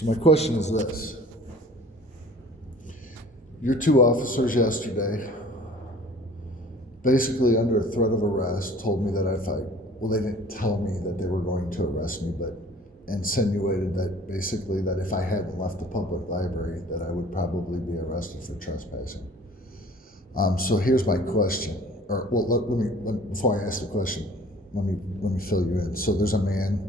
So my question is this. Your two officers yesterday, basically under threat of arrest, told me that they didn't tell me that they were going to arrest me, but insinuated that basically that if I hadn't left the public library, that I would probably be arrested for trespassing. So here's my question, let me before I ask the question, let me fill you in. So there's a man.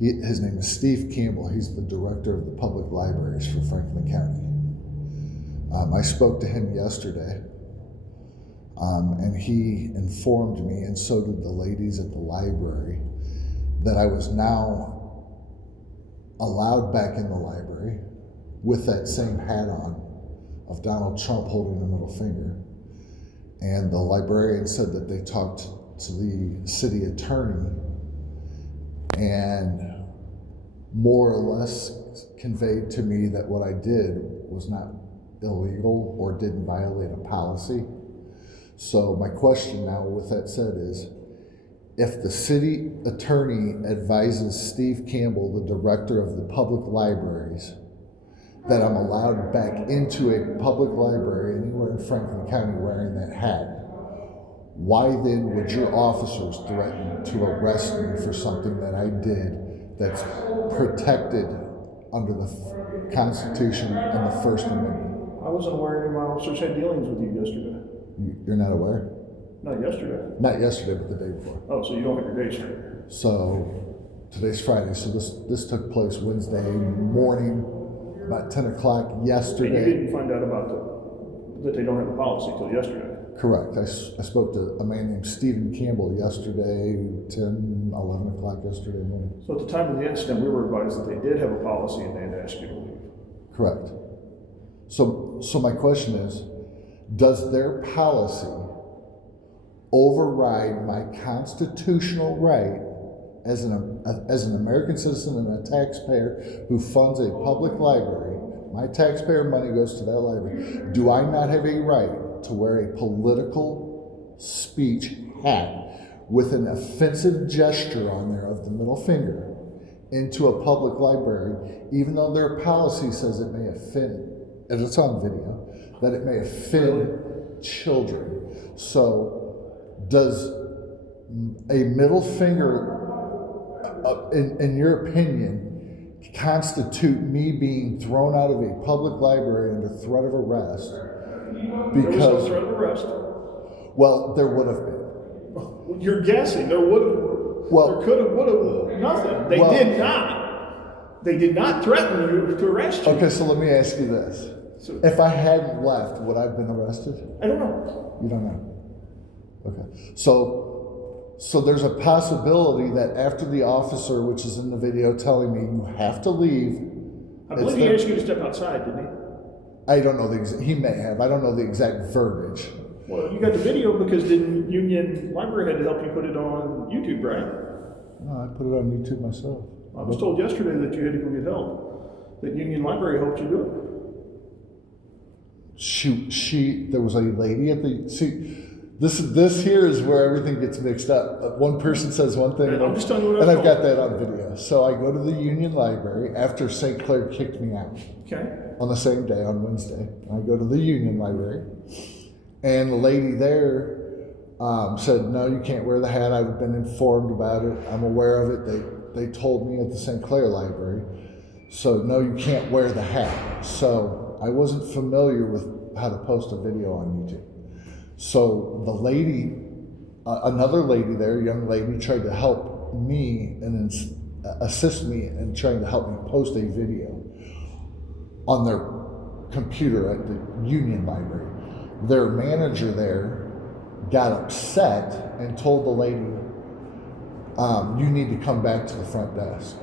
His name is Steve Campbell. He's the director of the public libraries for Franklin County. I spoke to him yesterday, and he informed me, and so did the ladies at the library, that I was now allowed back in the library with that same hat on of Donald Trump holding the middle finger. And the librarian said that they talked to the city attorney and more or less conveyed to me that what I did was not illegal or didn't violate a policy. So my question now, with that said, is if the city attorney advises Steve Campbell, the director of the public libraries, that I'm allowed back into a public library anywhere in Franklin County wearing that hat, why then would your officers threaten to arrest me for something that I did that's protected under the Constitution and the First Amendment? I wasn't aware any of my officers had dealings with you yesterday. You're not aware? Not yesterday. Not yesterday, but the day before. Oh, so you don't have your dates straight. So today's Friday, so this took place Wednesday morning, about 10 o'clock yesterday. And you didn't find out about that they don't have a policy till yesterday. Correct. I spoke to a man named Stephen Campbell yesterday, 10, 11 o'clock yesterday morning. So at the time of the incident, we were advised that they did have a policy and they had asked you to leave. Correct. So my question is, does their policy override my constitutional right as an American citizen and a taxpayer who funds a public library? My taxpayer money goes to that library. Do I not have a right to wear a political speech hat with an offensive gesture on there of the middle finger into a public library, even though their policy says it may offend, and it's on video, that it may offend children? So does a middle finger, in your opinion, constitute me being thrown out of a public library under threat of arrest? Because there was no threat of arrest. Well, there would have been. You're guessing. There would have. Well, there could have, would have, nothing. They did not. They did not threaten you to arrest you. Okay, so let me ask you this. So, if I hadn't left, would I have been arrested? I don't know. You don't know. Okay. So there's a possibility that after the officer, which is in the video, telling me you have to leave. I believe he asked you to step outside, didn't he? I don't know he may have. I don't know the exact verbiage. Well, you got the video because the Union Library had to help you put it on YouTube, right? No, I put it on YouTube myself. I was told yesterday that you had to go get help. That Union Library helped you do it. There was a lady at this here is where everything gets mixed up. One person says one thing, I'm just telling you what and I've got that on video. So I go to the Union Library after St. Clair kicked me out. Okay. On the same day, on Wednesday. I go to the Union Library, and the lady there said, no, you can't wear the hat. I've been informed about it. I'm aware of it. They told me at the St. Clair Library. So, no, you can't wear the hat. So I wasn't familiar with how to post a video on YouTube. So the lady, another lady there, a young lady, tried to help me and assist me in trying to help me post a video on their computer at the Union Library. Their manager there got upset and told the lady, you need to come back to the front desk.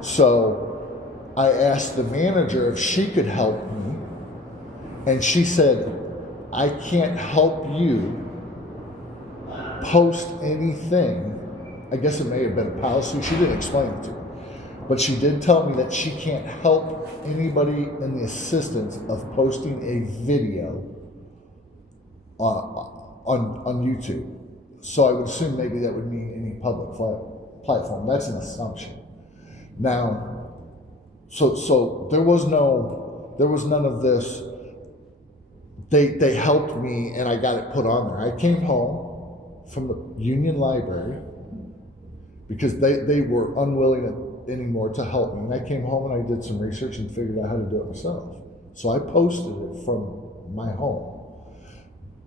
So I asked the manager if she could help me, and she said, I can't help you post anything. I guess it may have been a policy. She didn't explain it to me. But she did tell me that she can't help anybody in the assistance of posting a video on YouTube. So I would assume maybe that would mean any public platform. That's an assumption. Now, So there was none of this. They helped me and I got it put on there. I came home from the Union Library because they were unwilling anymore to help me. And I came home and I did some research and figured out how to do it myself. So I posted it from my home.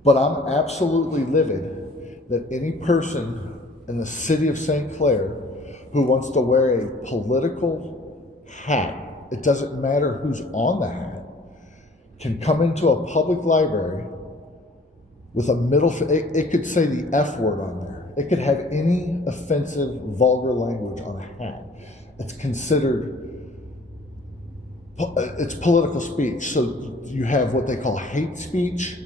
But I'm absolutely livid that any person in the city of St. Clair who wants to wear a political hat, it doesn't matter who's on the hat, can come into a public library with a it could say the F word on there. It could have any offensive, vulgar language on a hat. It's considered, it's political speech. So you have what they call hate speech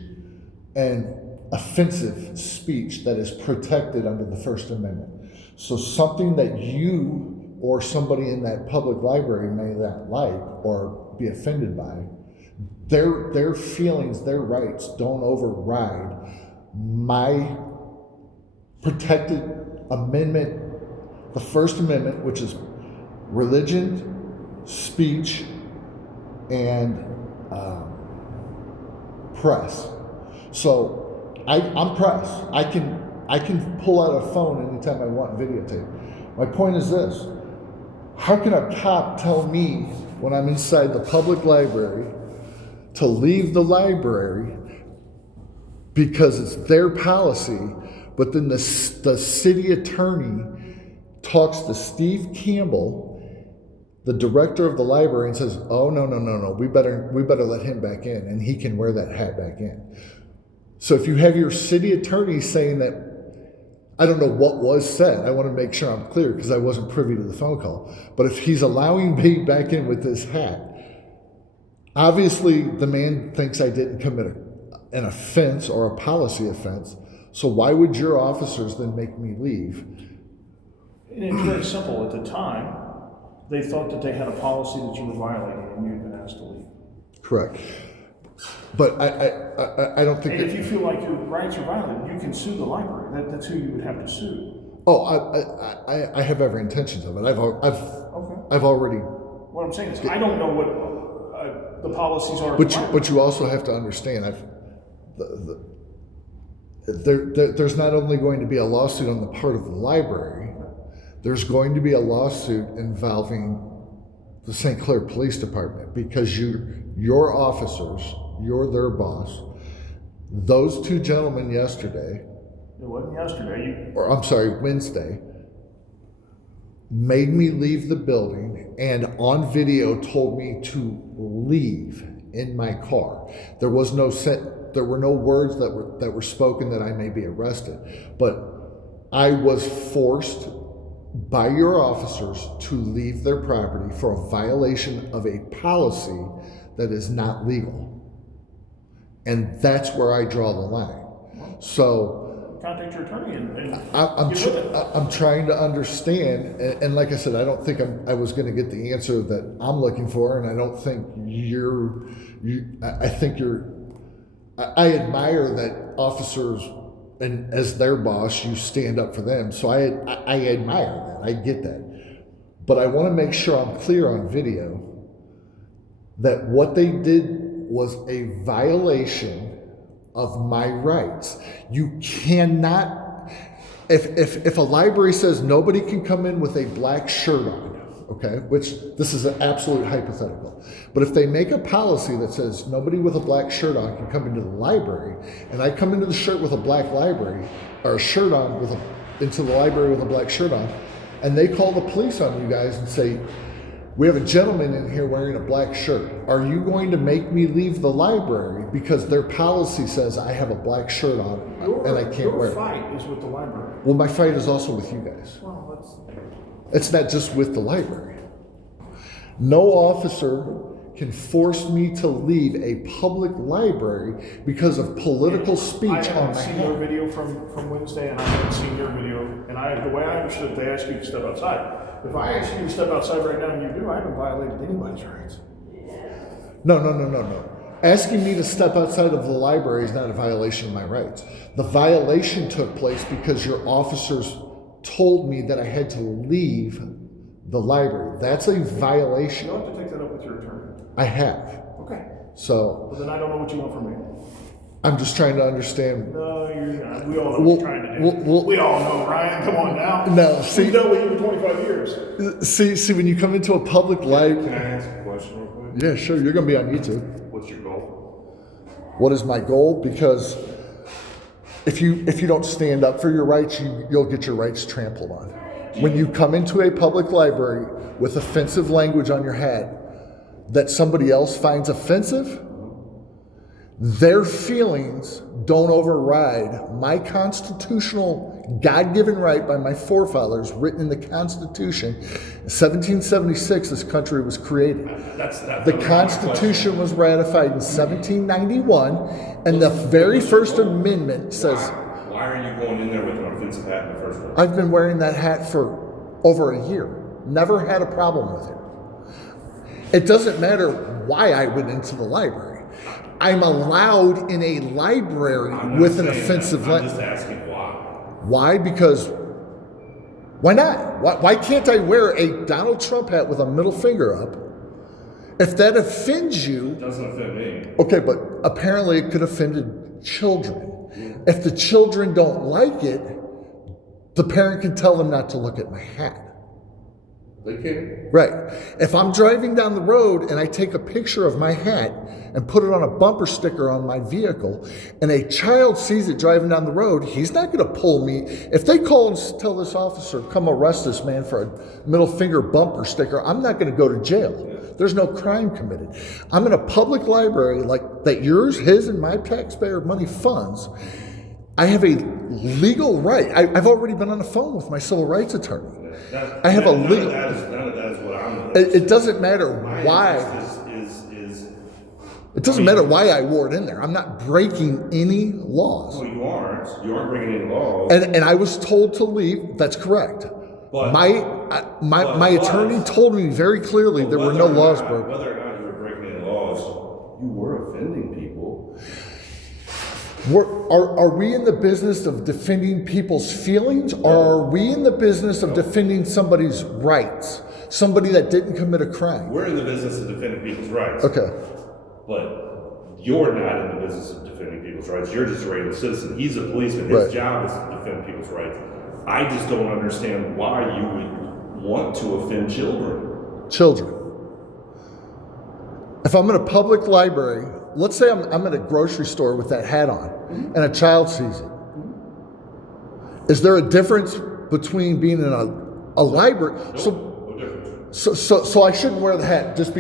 and offensive speech that is protected under the First Amendment. So something that you or somebody in that public library may not like or be offended by, their feelings, their rights don't override my protected amendment, the First Amendment, which is religion, speech, and press. So I'm press. I can pull out a phone anytime I want and videotape. My point is this: how can a cop tell me when I'm inside the public library to leave the library because it's their policy, but then the city attorney talks to Steve Campbell, the director of the library, and says, "Oh no, we better let him back in, and he can wear that hat back in." So if you have your city attorney saying that, I don't know what was said. I want to make sure I'm clear because I wasn't privy to the phone call. But if he's allowing me back in with this hat, obviously the man thinks I didn't commit an offense or a policy offense. So why would your officers then make me leave? And it's very simple. At the time, they thought that they had a policy that you were violating and you'd been asked to leave. Correct. But I don't think. And if you feel like your rights are violated, you can sue the library. That's who you would have to sue. Oh, I have every intentions of it. I've already. What I'm saying is, I don't know what the policies are. But you also have to understand, there's not only going to be a lawsuit on the part of the library, there's going to be a lawsuit involving the St. Clair Police Department because your officers, you're their boss. Those two gentlemen yesterday, it wasn't yesterday. Or I'm sorry, Wednesday, made me leave the building and on video told me to leave in my car. There were no words that were spoken that I may be arrested, but I was forced by your officers to leave their property for a violation of a policy that is not legal. And that's where I draw the line. So contact your attorney and I'm trying to understand, and like I said, I don't think I was going to get the answer that I'm looking for, and I don't think I admire that officers, and as their boss, you stand up for them. So I admire that. I get that. But I want to make sure I'm clear on video that what they did was a violation of my rights. You cannot, if a library says nobody can come in with a black shirt on, okay, which this is an absolute hypothetical, but if they make a policy that says nobody with a black shirt on can come into the library, and I come into the shirt with a black library, or a shirt on into the library with a black shirt on, and they call the police on you guys and say, "We have a gentleman in here wearing a black shirt. Are you going to make me leave the library because their policy says I have a black shirt on and I can't wear it?" Your fight is with the library. Well, my fight is also with you guys. Well, It's not just with the library. No officer can force me to leave a public library because of political speech on my I haven't seen your hand. video from Wednesday, and I haven't seen your video. And the way I understood it, they asked you to step outside. If I ask you to step outside right now and you do, I haven't violated anybody's rights. No. Asking me to step outside of the library is not a violation of my rights. The violation took place because your officers told me that I had to leave The library. That's a violation. You'll have to take that up with your attorney. I have. Okay. So But then I don't know what you want from me. I'm just trying to understand. No, you're not. We all know what you're trying to do. We all know, Ryan. Come on now. No, see. We've dealt with you for 25 years. See, when you come into a public library. Can I ask a question real quick? Yeah, sure. You're going to be on YouTube. What's your goal? What is my goal? Because if you don't stand up for your rights, you'll get your rights trampled on. When you come into a public library with offensive language on your hat that somebody else finds offensive, their feelings don't override my constitutional God-given right by my forefathers written in the Constitution. In 1776, this country was created. The Constitution was ratified in 1791, and the very first amendment says... Why are you going in there with an offensive hat in the first place? I've been wearing that hat for over a year. Never had a problem with it. It doesn't matter why I went into the library. I'm allowed in a library with an offensive language. I'm just asking why. Why? Because why not? Why can't I wear a Donald Trump hat with a middle finger up? If that offends you... It doesn't offend me. Okay, but apparently it could offend children. If the children don't like it, the parent can tell them not to look at my hat. They can. Right. If I'm driving down the road and I take a picture of my hat and put it on a bumper sticker on my vehicle, and a child sees it driving down the road, he's not going to pull me. If they call and tell this officer, come arrest this man for a middle finger bumper sticker, I'm not going to go to jail. There's no crime committed. I'm in a public library like that yours, his, and my taxpayer money funds. I have a legal right. I've already been on the phone with my civil rights attorney. I have a legal... None of that is what I'm... It doesn't matter why... It doesn't matter why I wore it in there. I'm not breaking any laws. No, you aren't. You aren't breaking any laws. And I was told to leave. That's correct. But, my attorney told me very clearly there were no laws broken. Whether or not you were breaking any laws, you were offending people. Are we in the business of defending people's feelings, or are we in the business of defending somebody's rights? Somebody that didn't commit a crime. We're in the business of defending people's rights. Okay. But you're not in the business of defending people's rights. You're just a regular citizen. He's a policeman. His job is to defend people's rights. I just don't understand why you would want to offend children. Children. If I'm in a public library, let's say I'm at a grocery store with that hat on, and a child sees it. Is there a difference between being in a library? So I shouldn't wear the hat just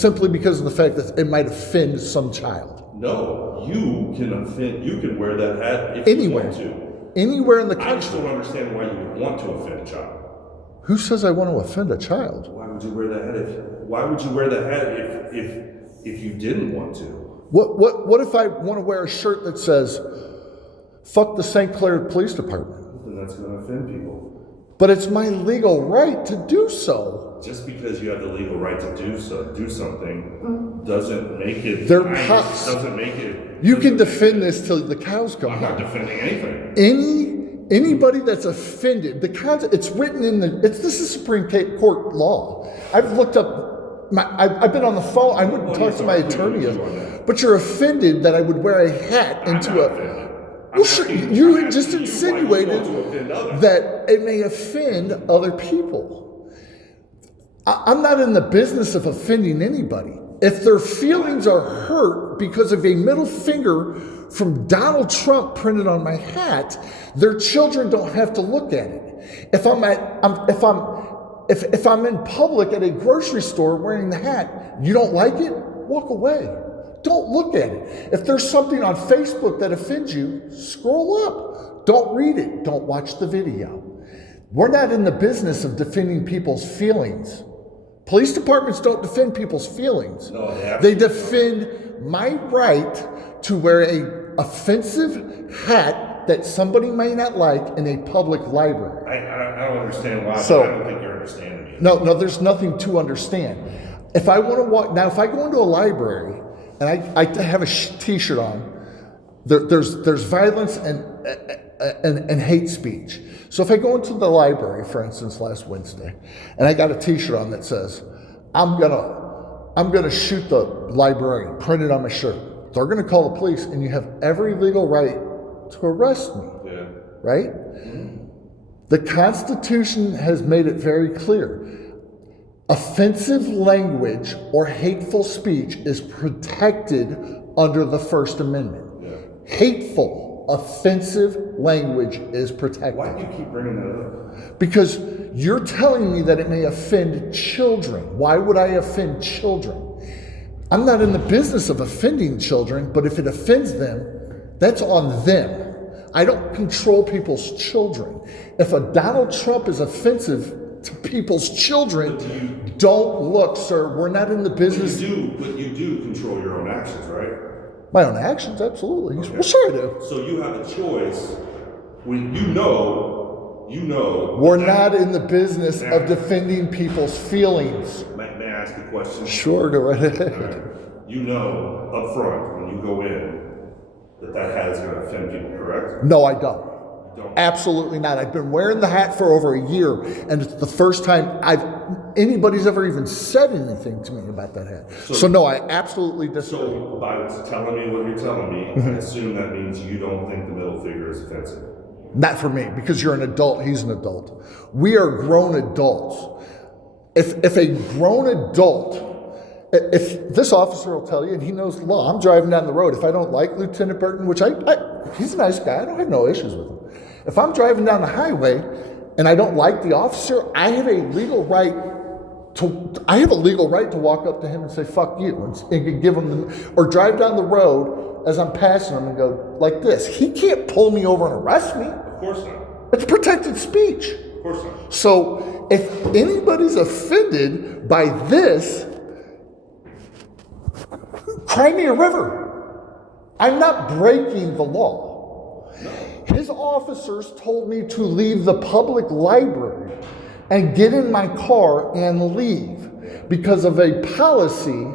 simply because of the fact that it might offend some child. No, you can wear that hat if anywhere, you want to. Anywhere in the country. I just don't understand why you would want to offend a child. Who says I want to offend a child? Why would you wear that hat if you didn't want to? What if I want to wear a shirt that says fuck the St. Clair Police Department? Then that's going to offend people. But it's my legal right to do so. Just because you have the legal right to do something doesn't make it doesn't make it. You can defend this till the cows come home. I'm not defending anything. Anybody that's offended, it's written in this is Supreme Court law. I've looked up I've been on the phone. I wouldn't talk to my attorney, but you're offended that I would wear a hat into a. Well, sure, you just insinuated that it may offend other people. I'm not in the business of offending anybody. If their feelings are hurt because of a middle finger from Donald Trump printed on my hat, their children don't have to look at it. If I'm in public at a grocery store wearing the hat, you don't like it? Walk away. Don't look at it. If there's something on Facebook that offends you, scroll up. Don't read it. Don't watch the video. We're not in the business of defending people's feelings. Police departments don't defend people's feelings. No, they defend my right to wear a offensive hat that somebody may not like in a public library. I don't understand why, but I don't think you're understanding me. No, there's nothing to understand. If I want to walk, now if I go into a library and I have a t-shirt on, there's violence and hate speech. So if I go into the library, for instance, last Wednesday, and I got a T-shirt on that says, I'm gonna shoot the librarian, print it on my shirt. They're gonna call the police, and you have every legal right to arrest me, right? The Constitution has made it very clear. Offensive language or hateful speech is protected under the First Amendment. Hateful, offensive language is protected. Why do you keep bringing that up? Because you're telling me that it may offend children. Why would I offend children? I'm not in the business of offending children, but if it offends them, that's on them. I don't control people's children. If a Donald Trump is offensive to people's children, don't look, sir. We're not in the business. But you do control your own actions, right? My own actions, absolutely. Okay. Well, sure I do. So you have a choice when you know. We're not in the business of defending people's feelings. May I ask a question? Sure, go right ahead. Right. You know up front when you go in that hat is going to offend people, correct? No, I don't. You don't. Absolutely not. I've been wearing the hat for over a year, and it's the first time anybody's ever even said anything to me about that hat. So no, I absolutely disagree. So by telling me what you're telling me, I assume that means you don't think the middle finger is offensive. Not for me, because you're an adult, he's an adult. We are grown adults. If a grown adult, if this officer will tell you, and he knows the law, I'm driving down the road. If I don't like Lieutenant Burton, which he's a nice guy, I don't have no issues with him. If I'm driving down the highway and I don't like the officer, I have a legal right to walk up to him and say, fuck you, and give him or drive down the road as I'm passing him and go like this. He can't pull me over and arrest me. Of course not. It's protected speech. Of course not. So if anybody's offended by this, cry me a river. I'm not breaking the law. His officers told me to leave the public library and get in my car and leave because of a policy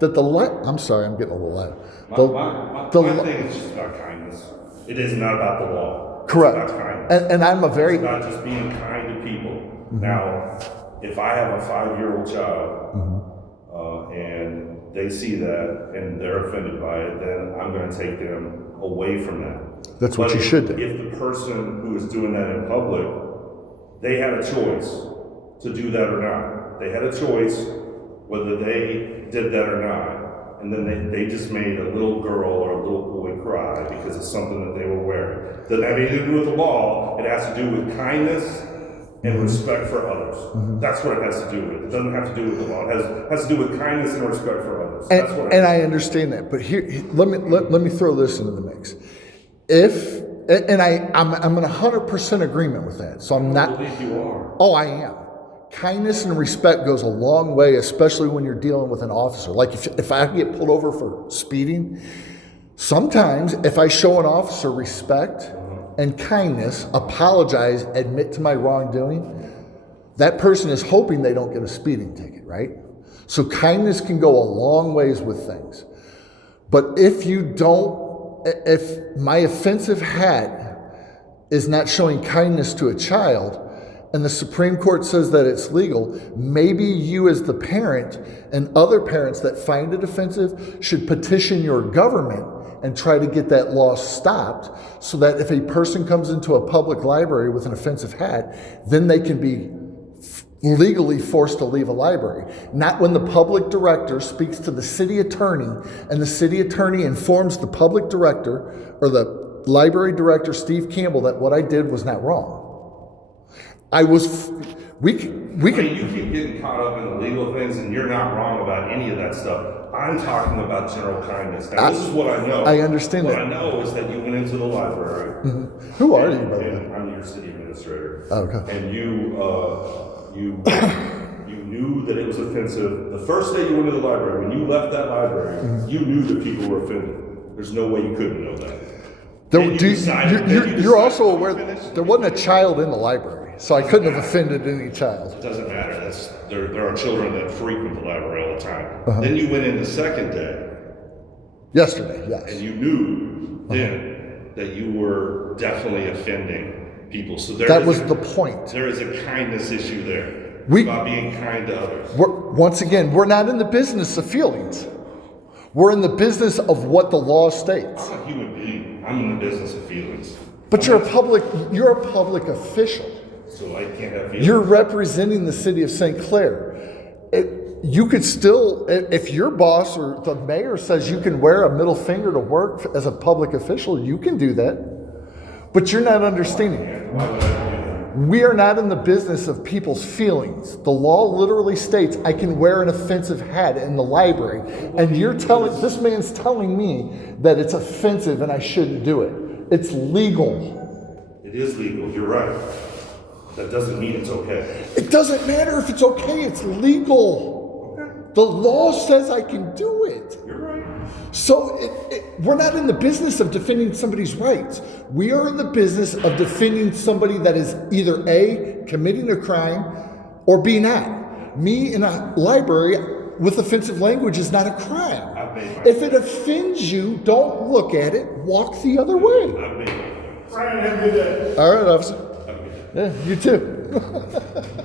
that I'm sorry, I'm getting a little loud. My thing is just about kindness. It is not about the law. Correct. It's about kindness. And I'm a very... It's about just being kind to people. Mm-hmm. Now, if I have a 5-year-old child, and they see that and they're offended by it, then I'm going to take them away from that. That's what you should do. If the person who is doing that in public, they had a choice to do that or not. They had a choice whether they did that or not. And then they just made a little girl or a little boy cry because of something that they were wearing. Doesn't have anything to do with the law. It has to do with kindness and respect for others. That's what it has to do with. It doesn't have to do with the law. It has to do with kindness and respect for others. That's what and I understand that, but here, let me throw this into the mix. I'm in 100% agreement with that. So I'm not. I believe you are. Oh, I am. Kindness and respect goes a long way, especially when you're dealing with an officer. Like if I get pulled over for speeding, sometimes if I show an officer respect and kindness, apologize, admit to my wrongdoing, that person is hoping they don't get a speeding ticket, right? So kindness can go a long ways with things. But if my offensive hat is not showing kindness to a child, and the Supreme Court says that it's legal, maybe you as the parent and other parents that find it offensive should petition your government and try to get that law stopped so that if a person comes into a public library with an offensive hat, then they can be legally forced to leave a library. Not when the public director speaks to the city attorney and the city attorney informs the public director or the library director, Steve Campbell, that what I did was not wrong. You keep getting caught up in the legal things, and you're not wrong about any of that stuff. I'm talking about general kindness. Now, this is what I know. I understand what that. What I know is that you went into the library. Mm-hmm. Who are you, by the way? I'm your city administrator. Oh, okay. And you knew that it was offensive. The first day you went to the library, when you left that library, you knew that people were offended. There's no way you couldn't know that. You're also aware there wasn't a child in the library, so I couldn't have offended any child. It doesn't matter. There are children that frequent the library all the time. Then you went in the second day. Yesterday, yes. And you knew then that you were were definitely offending people. So there That is was a, the point. there is a kindness issue there. We- about being kind to others. Once again, we're not in the business of feelings. We're in the business of what the law states. I'm a human being. I'm in the business of feelings. But you're a public official. So I can't have feelings. You're representing the city of St. Clair. You could still, if your boss or the mayor says you can wear a middle finger to work as a public official, you can do that. But you're not understanding. Why would I do that? We are not in the business of people's feelings. The law literally states I can wear an offensive hat in the library. And this man's telling me that it's offensive and I shouldn't do it. It's legal. It is legal. You're right. That doesn't mean it's okay. It doesn't matter if it's okay, it's legal. The law says I can do it. You're right. So we're not in the business of defending somebody's rights. We are in the business of defending somebody that is either A, committing a crime, or B, not. Me in a library with offensive language is not a crime. If it offends you, don't look at it. Walk the other way. Brian, have a good day. All right, officer. Have a good day. Yeah, you too.